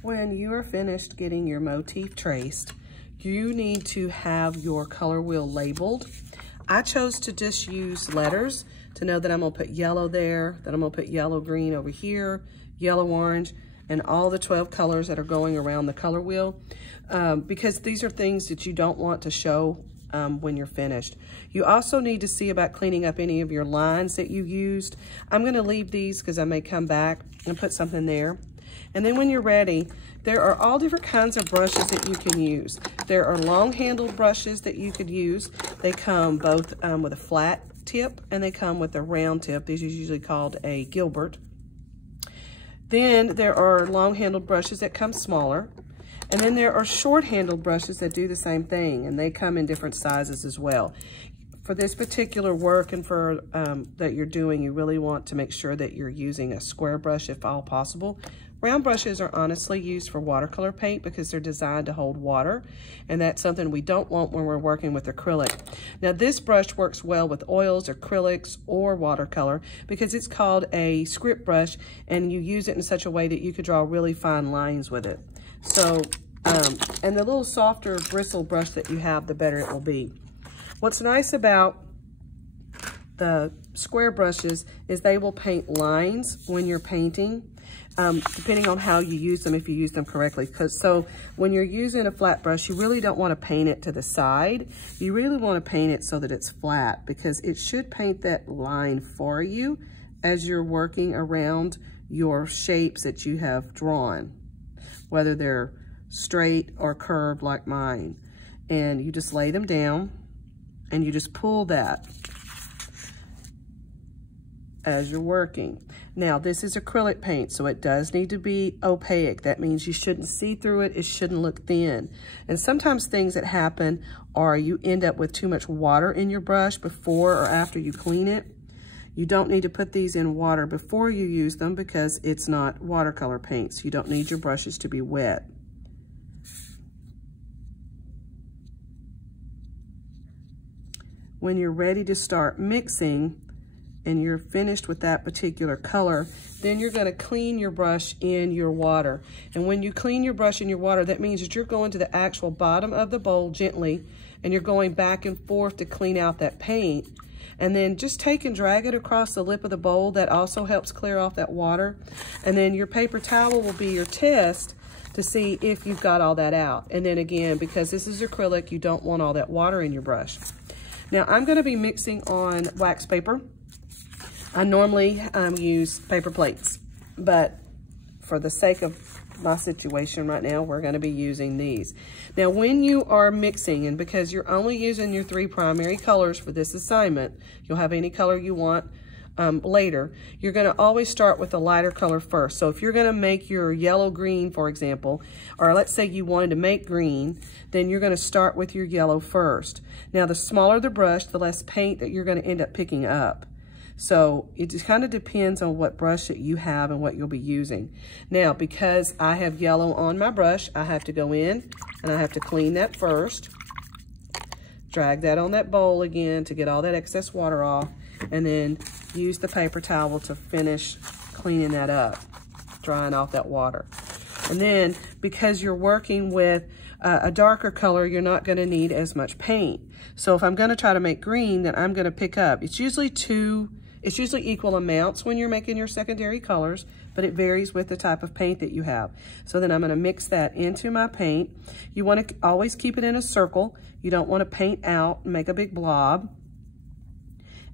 When you are finished getting your motif traced, you need to have your color wheel labeled. I chose to just use letters to know that I'm gonna put yellow there, that I'm gonna put yellow green over here, yellow orange, and all the 12 colors that are going around the color wheel, because these are things that you don't want to show when you're finished. You also need to see about cleaning up any of your lines that you used. I'm gonna leave these because I may come back and put something there. And then when you're ready, there are all different kinds of brushes that you can use. There are long-handled brushes that you could use. They come both with a flat tip and they come with a round tip. These are usually called a Gilbert. Then there are long-handled brushes that come smaller. And then there are short-handled brushes that do the same thing, and they come in different sizes as well. For this particular work and for that you're doing, you really want to make sure that you're using a square brush if all possible. Round brushes are honestly used for watercolor paint because they're designed to hold water, and that's something we don't want when we're working with acrylic. Now this brush works well with oils, acrylics, or watercolor because it's called a script brush, and you use it in such a way that you could draw really fine lines with it. So, and the little softer bristle brush that you have, the better it will be. What's nice about the square brushes is they will paint lines when you're painting, depending on how you use them, if you use them correctly. So when you're using a flat brush, you really don't want to paint it to the side. You really want to paint it so that it's flat because it should paint that line for you as you're working around your shapes that you have drawn, whether they're straight or curved like mine. And you just lay them down and you just pull that as you're working. Now this is acrylic paint, so it does need to be opaque. That means you shouldn't see through it. It shouldn't look thin. And sometimes things that happen are you end up with too much water in your brush before or after you clean it. You don't need to put these in water before you use them because it's not watercolor paint, so you don't need your brushes to be wet. When you're ready to start mixing and you're finished with that particular color, then you're gonna clean your brush in your water. And when you clean your brush in your water, that means that you're going to the actual bottom of the bowl gently and you're going back and forth to clean out that paint. And then just take and drag it across the lip of the bowl. That also helps clear off that water. And then your paper towel will be your test to see if you've got all that out. And then again, because this is acrylic, you don't want all that water in your brush. Now I'm gonna be mixing on wax paper. I normally use paper plates, but for the sake of my situation right now, we're gonna be using these. Now, when you are mixing, and because you're only using your 3 primary colors for this assignment, you'll have any color you want later, you're gonna always start with a lighter color first. So if you're gonna make your yellow green, for example, or let's say you wanted to make green, then you're gonna start with your yellow first. Now, the smaller the brush, the less paint that you're gonna end up picking up. So it just kind of depends on what brush that you have and what you'll be using. Now, because I have yellow on my brush, I have to go in and I have to clean that first. Drag that on that bowl again to get all that excess water off, and then use the paper towel to finish cleaning that up, drying off that water. And then, because you're working with a darker color, you're not gonna need as much paint. So if I'm gonna try to make green, then I'm gonna pick up, it's usually equal amounts when you're making your secondary colors, but it varies with the type of paint that you have. So then I'm gonna mix that into my paint. You wanna always keep it in a circle. You don't wanna paint out and make a big blob.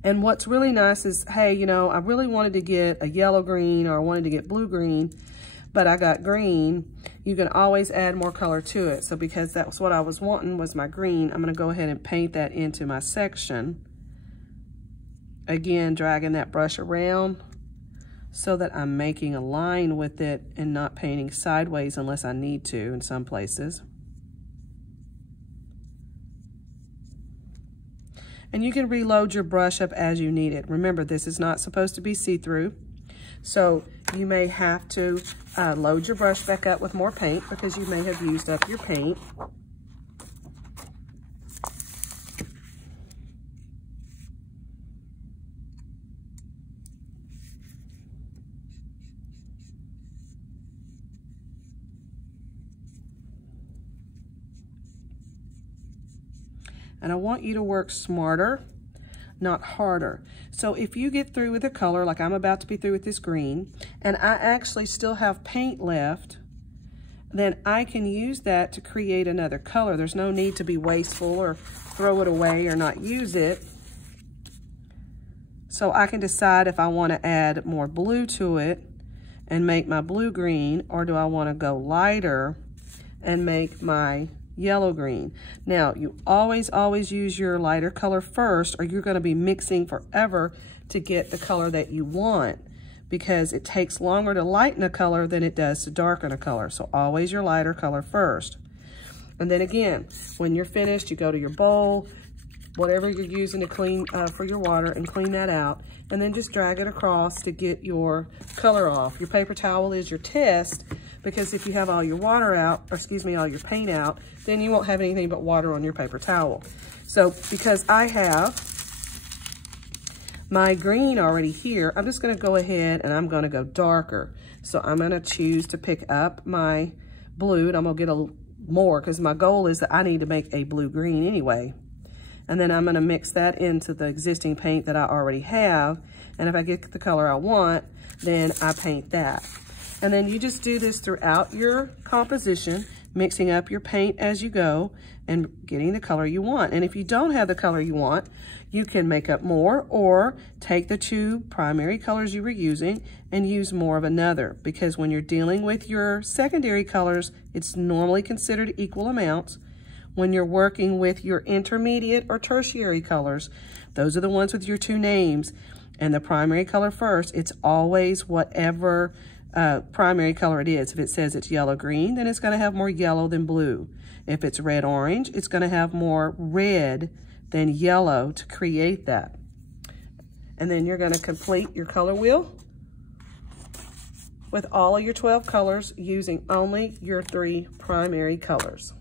And what's really nice is, hey, you know, I really wanted to get a yellow green or I wanted to get blue green, but I got green. You can always add more color to it. So because that's what I was wanting was my green, I'm gonna go ahead and paint that into my section. Again, dragging that brush around so that I'm making a line with it and not painting sideways unless I need to in some places. And you can reload your brush up as you need it. Remember, this is not supposed to be see-through. So you may have to load your brush back up with more paint because you may have used up your paint. And I want you to work smarter, not harder. So if you get through with a color, like I'm about to be through with this green, and I actually still have paint left, then I can use that to create another color. There's no need to be wasteful or throw it away or not use it. So I can decide if I want to add more blue to it and make my blue green, or do I want to go lighter and make my yellow green. Now, you always use your lighter color first, or you're going to be mixing forever to get the color that you want, because it takes longer to lighten a color than it does to darken a color. So always your lighter color first. And then again, when you're finished, you go to your bowl, whatever you're using to clean for your water, and clean that out. And then just drag it across to get your color off. Your paper towel is your test, because if you have all your water out, or excuse me, all your paint out, then you won't have anything but water on your paper towel. So because I have my green already here, I'm just gonna go ahead and I'm gonna go darker. So I'm gonna choose to pick up my blue, and I'm gonna get a more, because my goal is that I need to make a blue-green anyway. And then I'm gonna mix that into the existing paint that I already have. And if I get the color I want, then I paint that. And then you just do this throughout your composition, mixing up your paint as you go and getting the color you want. And if you don't have the color you want, you can make up more, or take the two primary colors you were using and use more of another. Because when you're dealing with your secondary colors, it's normally considered equal amounts. When you're working with your intermediate or tertiary colors, those are the ones with your two names, and the primary color first, it's always whatever primary color it is. If it says it's yellow-green, then it's going to have more yellow than blue. If it's red-orange, it's going to have more red than yellow to create that. And then you're going to complete your color wheel with all of your 12 colors using only your 3 primary colors.